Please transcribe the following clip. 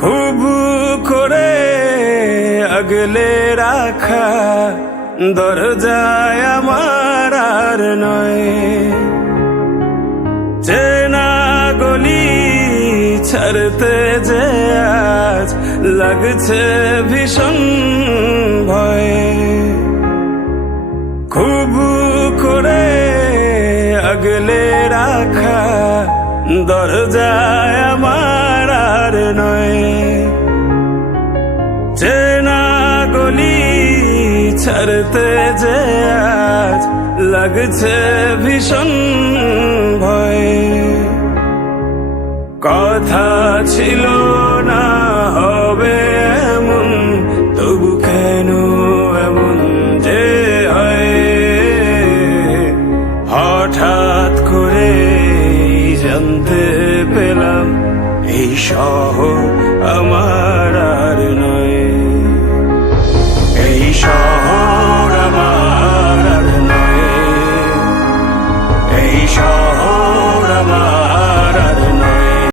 খুব করে আগলে রাখা দরজায় আমার আর নয়, চেনা গলি ছাড়তে যে আজ লাগছে ভীষণ ভয়। খুব করে আগলে রাখা দরজায় আমার আর নয়, চেনা গলি ছাড়তে যে আজ লাগছে ভীষণ ভয়। কথা ছিল না হবে এমন, তবু কেন এমন যে হয়। হঠাৎ করে জানতে পেলাম এই শহর আমার আর নয়, এই শহর আমার আর নয়, এই শহর